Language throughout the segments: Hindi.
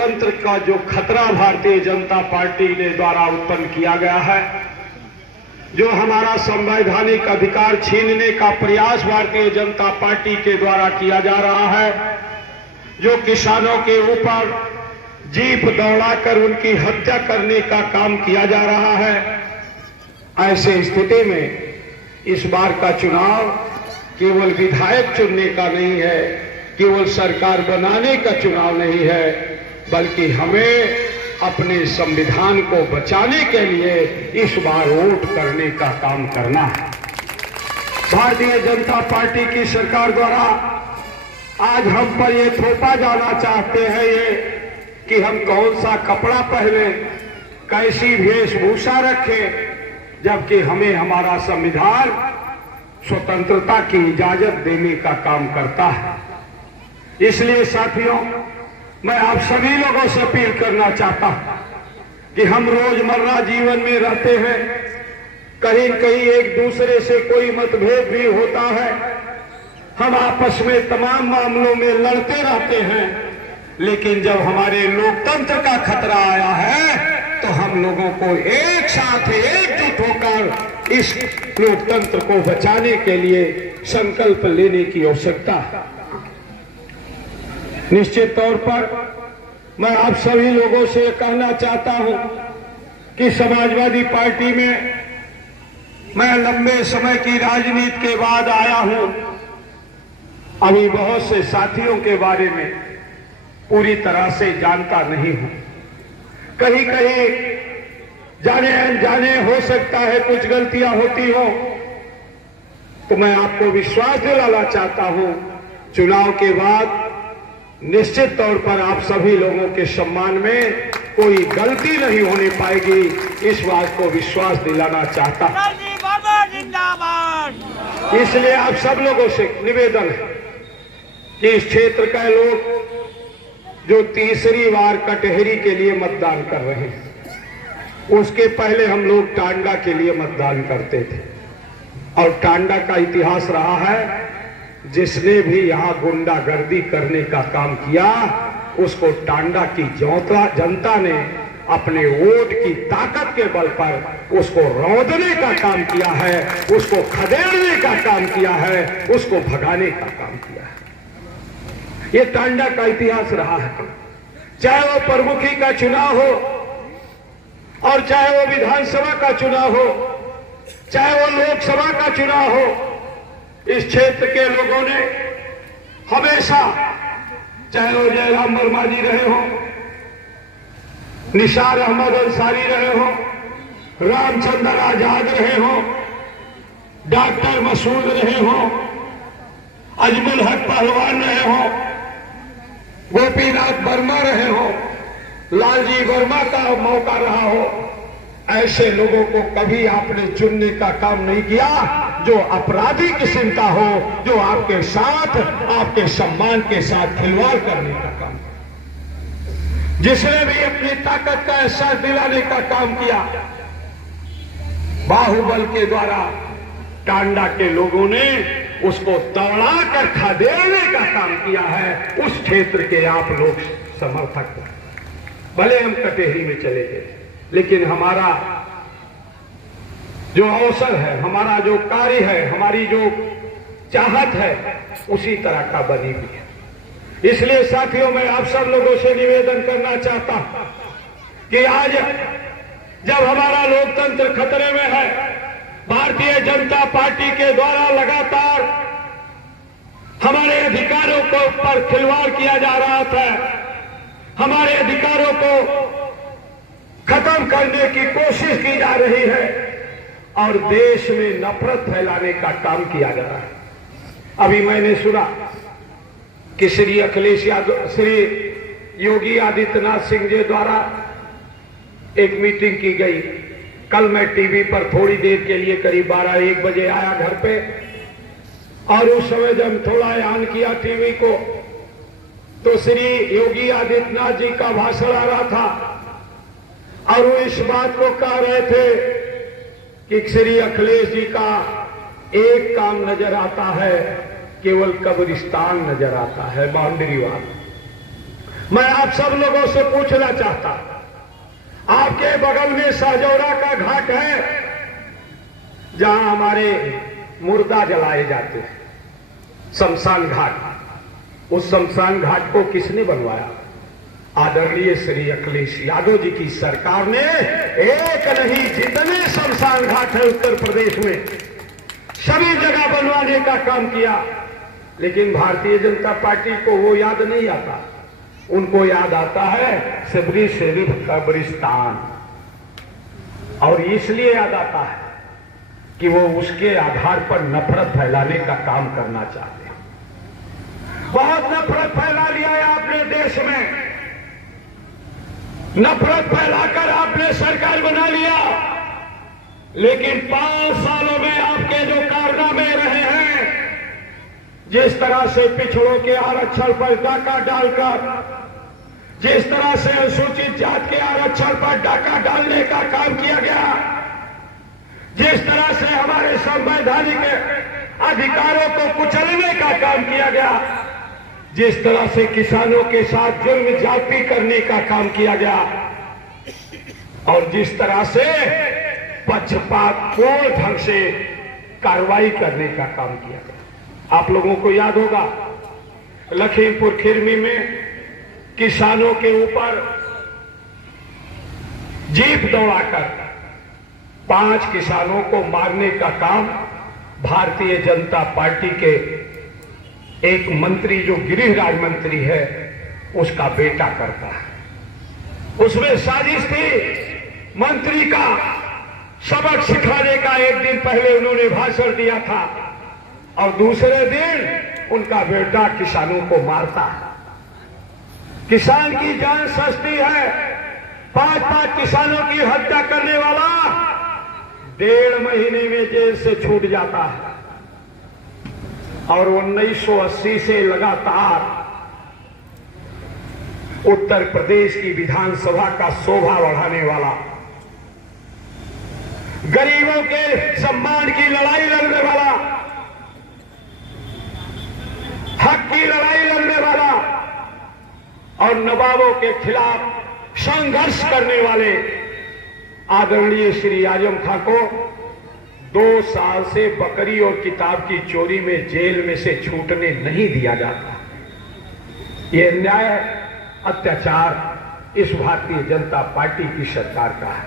लोकतंत्र का जो खतरा भारतीय जनता पार्टी ने द्वारा उत्पन्न किया गया है, जो हमारा संवैधानिक अधिकार छीनने का प्रयास भारतीय जनता पार्टी के द्वारा किया जा रहा है, जो किसानों के ऊपर जीप दौड़ाकर उनकी हत्या करने का काम किया जा रहा है, ऐसे स्थिति में इस बार का चुनाव केवल विधायक चुनने का नहीं है, केवल सरकार बनाने का चुनाव नहीं है, बल्कि हमें अपने संविधान को बचाने के लिए इस बार वोट करने का काम करना है। भारतीय जनता पार्टी की सरकार द्वारा आज हम पर ये थोपा जाना चाहते हैं ये कि हम कौन सा कपड़ा पहने, कैसी वेशभूषा रखें, जबकि हमें हमारा संविधान स्वतंत्रता की इजाजत देने का काम करता है। इसलिए साथियों, मैं आप सभी लोगों से अपील करना चाहता हूं कि हम रोजमर्रा जीवन में रहते हैं, कहीं कहीं एक दूसरे से कोई मतभेद भी होता है, हम आपस में तमाम मामलों में लड़ते रहते हैं, लेकिन जब हमारे लोकतंत्र का खतरा आया है तो हम लोगों को एक साथ एकजुट होकर इस लोकतंत्र को बचाने के लिए संकल्प लेने की आवश्यकता है। निश्चित तौर पर मैं आप सभी लोगों से कहना चाहता हूं कि समाजवादी पार्टी में मैं लंबे समय की राजनीति के बाद आया हूं। अभी बहुत से साथियों के बारे में पूरी तरह से जानता नहीं हूं, कहीं कहीं जाने अनजाने हो सकता है कुछ गलतियां होती हो, तो मैं आपको विश्वास दिलाना चाहता हूं, चुनाव के बाद निश्चित तौर पर आप सभी लोगों के सम्मान में कोई गलती नहीं होने पाएगी, इस बात को विश्वास दिलाना चाहता हूं। इसलिए आप सब लोगों से निवेदन है कि इस क्षेत्र के लोग जो तीसरी बार कटहरी के लिए मतदान कर रहे हैं, उसके पहले हम लोग टांडा के लिए मतदान करते थे, और टांडा का इतिहास रहा है, जिसने भी यहां गुंडागर्दी करने का काम किया उसको टांडा की जनता ने अपने वोट की ताकत के बल पर उसको रौंदने का काम किया है, उसको खदेड़ने का काम किया है, उसको भगाने का काम किया है। ये टांडा का इतिहास रहा है। चाहे वो प्रमुखी का चुनाव हो और चाहे वो विधानसभा का चुनाव हो, चाहे वो लोकसभा का चुनाव हो, इस क्षेत्र के लोगों ने हमेशा, चाहे वो जयराम वर्मा जी रहे हो, निसार अहमद अंसारी रहे हो, रामचंद्र आजाद रहे हो, डॉक्टर मसूद रहे हो, अजमुल हक पहलवान रहे हो, गोपीनाथ वर्मा रहे हो, लालजी वर्मा का मौका रहा हो, ऐसे लोगों को कभी आपने चुनने का काम नहीं किया जो अपराधी किस्म का हो, जो आपके साथ, आपके सम्मान के साथ खिलवाड़ करने का काम किया। जिसने भी अपनी ताकत का एहसास दिलाने का काम किया, बाहुबल के द्वारा टांडा के लोगों ने उसको दौड़ाकर खदेड़ने का काम किया है। उस क्षेत्र के आप लोग समर्थक, भले हम कटेहरी में चले गए, लेकिन हमारा जो अवसर है, हमारा जो कार्य है, हमारी जो चाहत है, उसी तरह का बनी हुई है। इसलिए साथियों, मैं आप सब लोगों से निवेदन करना चाहता हूं कि आज जब हमारा लोकतंत्र खतरे में है, भारतीय जनता पार्टी के द्वारा लगातार हमारे अधिकारों को पर खिलवाड़ किया जा रहा था, हमारे अधिकारों को खत्म करने की कोशिश की जा रही है और देश में नफरत फैलाने का काम किया जा रहा है। अभी मैंने सुना कि श्री अखिलेश यादव, श्री योगी आदित्यनाथ सिंह जी द्वारा एक मीटिंग की गई। कल मैं टीवी पर थोड़ी देर के लिए करीब 12-1 बजे आया घर पे, और उस समय जब थोड़ा ऑन किया टीवी को तो श्री योगी आदित्यनाथ जी का भाषण आ रहा था, और वो इस बात को कह रहे थे कि श्री अखिलेश जी का एक काम नजर आता है, केवल कब्रिस्तान नजर आता है, बाउंड्री वाल। मैं आप सब लोगों से पूछना चाहता, आपके बगल में सहजौरा का घाट है जहां हमारे मुर्दा जलाए जाते हैं, शमशान घाट। उस शमशान घाट को किसने बनवाया? आदरणीय श्री अखिलेश यादव जी की सरकार ने एक नहीं जितने शमशान घाट है उत्तर प्रदेश में सभी जगह बनवाने का काम किया। लेकिन भारतीय जनता पार्टी को वो याद नहीं आता, उनको याद आता है सबरी शरीफ कब्रिस्तान। और इसलिए याद आता है कि वो उसके आधार पर नफरत फैलाने का काम करना चाहते हैं। बहुत नफरत फैला लिया है आपने देश में, नफरत फैलाकर आपने सरकार बना लिया। लेकिन 5 सालों में आपके जो कारनामे रहे हैं, जिस तरह से पिछड़ों के आरक्षण पर डाका डालकर, जिस तरह से अनुसूचित जाति के आरक्षण पर डाका डालने का काम किया गया, जिस तरह से हमारे संवैधानिक अधिकारों को कुचलने का काम किया गया, जिस तरह से किसानों के साथ जुल्म ज्यादती करने का काम किया गया, और जिस तरह से पक्षपातपूर्ण ढंग से कार्रवाई करने का काम किया गया। आप लोगों को याद होगा लखीमपुर खीरनी में किसानों के ऊपर जीप दौड़ाकर 5 किसानों को मारने का काम भारतीय जनता पार्टी के एक मंत्री जो गृह राज्य मंत्री है उसका बेटा करता है। उसमें साजिश थी, मंत्री का सबक सिखाने का। एक दिन पहले उन्होंने भाषण दिया था और दूसरे दिन उनका बेटा किसानों को मारता है। किसान की जान सस्ती है। 5 किसानों की हत्या करने वाला 1.5 महीने में जेल से छूट जाता है। और 1980 से लगातार उत्तर प्रदेश की विधानसभा का शोभा बढ़ाने वाला, गरीबों के सम्मान की लड़ाई लड़ने वाला, हक की लड़ाई लड़ने वाला और नवाबों के खिलाफ संघर्ष करने वाले आदरणीय श्री आजम खां को 2 साल से बकरी और किताब की चोरी में जेल में से छूटने नहीं दिया जाता। ये न्याय अत्याचार इस भारतीय जनता पार्टी की सरकार का है।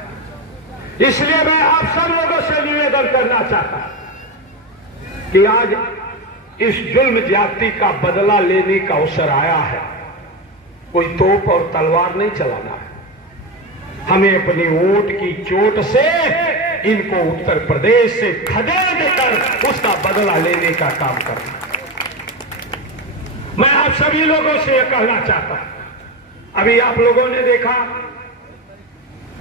इसलिए मैं आप सब लोगों से निवेदन करना चाहता हूं कि आज इस जुल्म ज्यादती का बदला लेने का अवसर आया है। कोई तोप और तलवार नहीं चलाना है, हमें अपनी वोट की चोट से इनको उत्तर प्रदेश से खदेड़ देकर उसका बदला लेने का काम करना। मैं आप सभी लोगों से यह कहना चाहता हूं, अभी आप लोगों ने देखा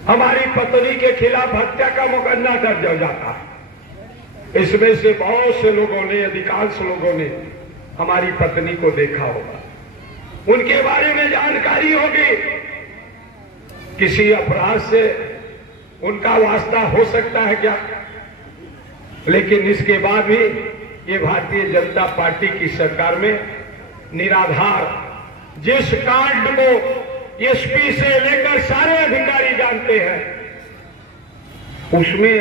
हमारी पत्नी के खिलाफ हत्या का मुकदमा दर्ज हो जाता है। इसमें से बहुत से लोगों ने, अधिकांश लोगों ने हमारी पत्नी को देखा होगा, उनके बारे में जानकारी होगी। किसी अपराध से उनका वास्ता हो सकता है क्या? लेकिन इसके बाद भी ये भारतीय जनता पार्टी की सरकार में निराधार, जिस कांड को एसपी से लेकर सारे अधिकारी जानते हैं, उसमें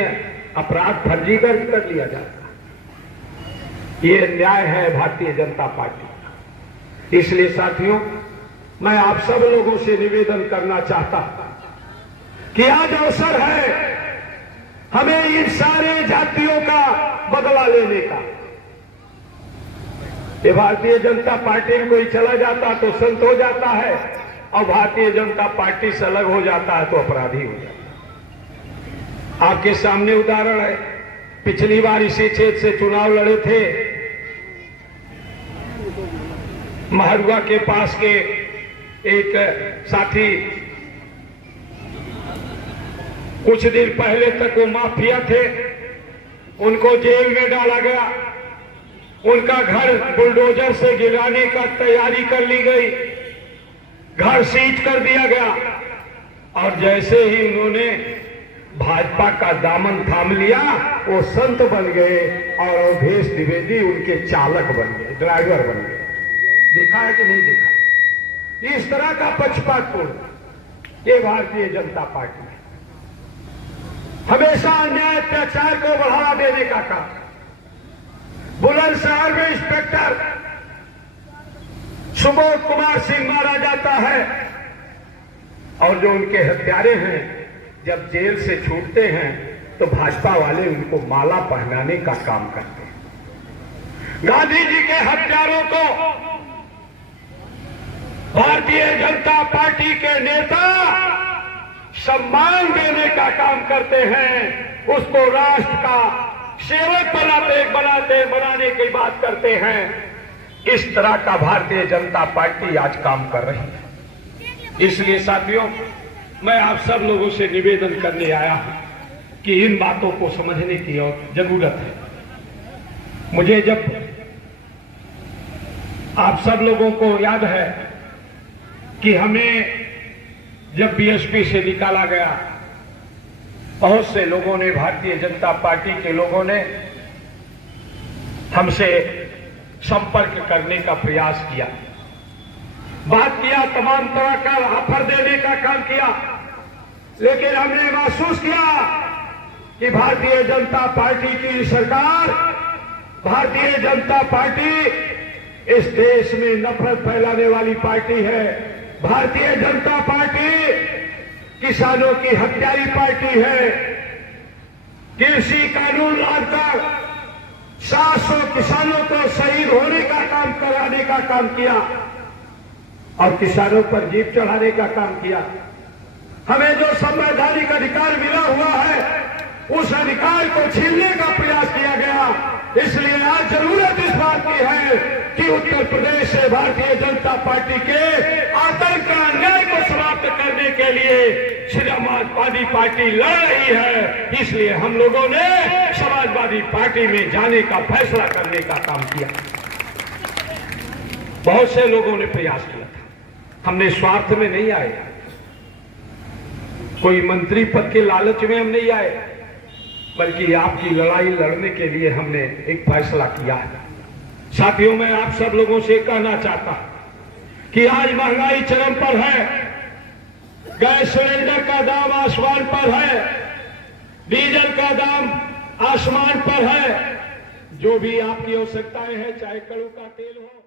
अपराध फर्जी दर्ज कर लिया जाता है। ये न्याय है भारतीय जनता पार्टी का। इसलिए साथियों, मैं आप सब लोगों से निवेदन करना चाहता हूं कि आज अवसर है हमें इन सारे जातियों का बदला लेने का। ये भारतीय जनता पार्टी में कोई चला जाता तो संत हो जाता है, और भारतीय जनता पार्टी से अलग हो जाता है तो अपराधी हो जाता है। आपके सामने उदाहरण है, पिछली बार इसी क्षेत्र से चुनाव लड़े थे, महरुआ के पास के एक साथी, कुछ दिन पहले तक वो माफिया थे, उनको जेल में डाला गया, उनका घर बुलडोजर से गिराने का तैयारी कर ली गई, घर सीज कर दिया गया, और जैसे ही उन्होंने भाजपा का दामन थाम लिया, वो संत बन गए और अवधेश द्विवेदी उनके चालक बन गए, ड्राइवर बन गए। देखा है कि नहीं देखा? इस तरह का पक्षपातपूर्ण ये भारतीय जनता पार्टी है। हमेशा अन्याय अत्याचार को बढ़ावा देने का काम। बुलंदशहर में इंस्पेक्टर सुबोध कुमार सिंह मारा जाता है और जो उनके हत्यारे हैं जब जेल से छूटते हैं तो भाजपा वाले उनको माला पहनाने का काम करते हैं। गांधी जी के हत्यारों को भारतीय जनता पार्टी के नेता सम्मान देने का काम करते हैं, उसको राष्ट्र का सेवक बनाने की बात करते हैं। इस तरह का भारतीय जनता पार्टी आज काम कर रही है। इसलिए साथियों, मैं आप सब लोगों से निवेदन करने आया हूं कि इन बातों को समझने की और जरूरत है। मुझे जब आप सब लोगों को याद है कि हमें जब बीएसपी से निकाला गया, बहुत से लोगों ने, भारतीय जनता पार्टी के लोगों ने हमसे संपर्क करने का प्रयास किया, बात किया, तमाम तरह का ऑफर देने का काम किया, लेकिन हमने महसूस किया कि भारतीय जनता पार्टी की सरकार, भारतीय जनता पार्टी इस देश में नफरत फैलाने वाली पार्टी है। भारतीय जनता पार्टी किसानों की हत्यारी पार्टी है। कृषि कानून लाकर 700 किसानों को शहीद होने का काम कराने का काम किया और किसानों पर जीप चढ़ाने का काम किया। हमें जो संवैधानिक अधिकार मिला हुआ है उस अधिकार को छीनने का प्रयास किया गया। इसलिए आज जरूरत इस बात की है कि उत्तर प्रदेश से भारतीय जनता पार्टी के आतंक का अन्याय को समाप्त करने के लिए समाजवादी पार्टी लड़ रही है। इसलिए हम लोगों ने समाजवादी पार्टी में जाने का फैसला करने का काम किया। बहुत से लोगों ने प्रयास किया था। हमने स्वार्थ में नहीं आए, कोई मंत्री पद के लालच में हम नहीं आए, बल्कि आपकी लड़ाई लड़ने के लिए हमने एक फैसला किया है। साथियों, मैं आप सब लोगों से कहना चाहता हूं कि आज महंगाई चरम पर है, गैस सिलेंडर का दाम आसमान पर है, डीजल का दाम आसमान पर है। जो भी आपकी आवश्यकताएं हैं, चाहे कड़ू का तेल हो,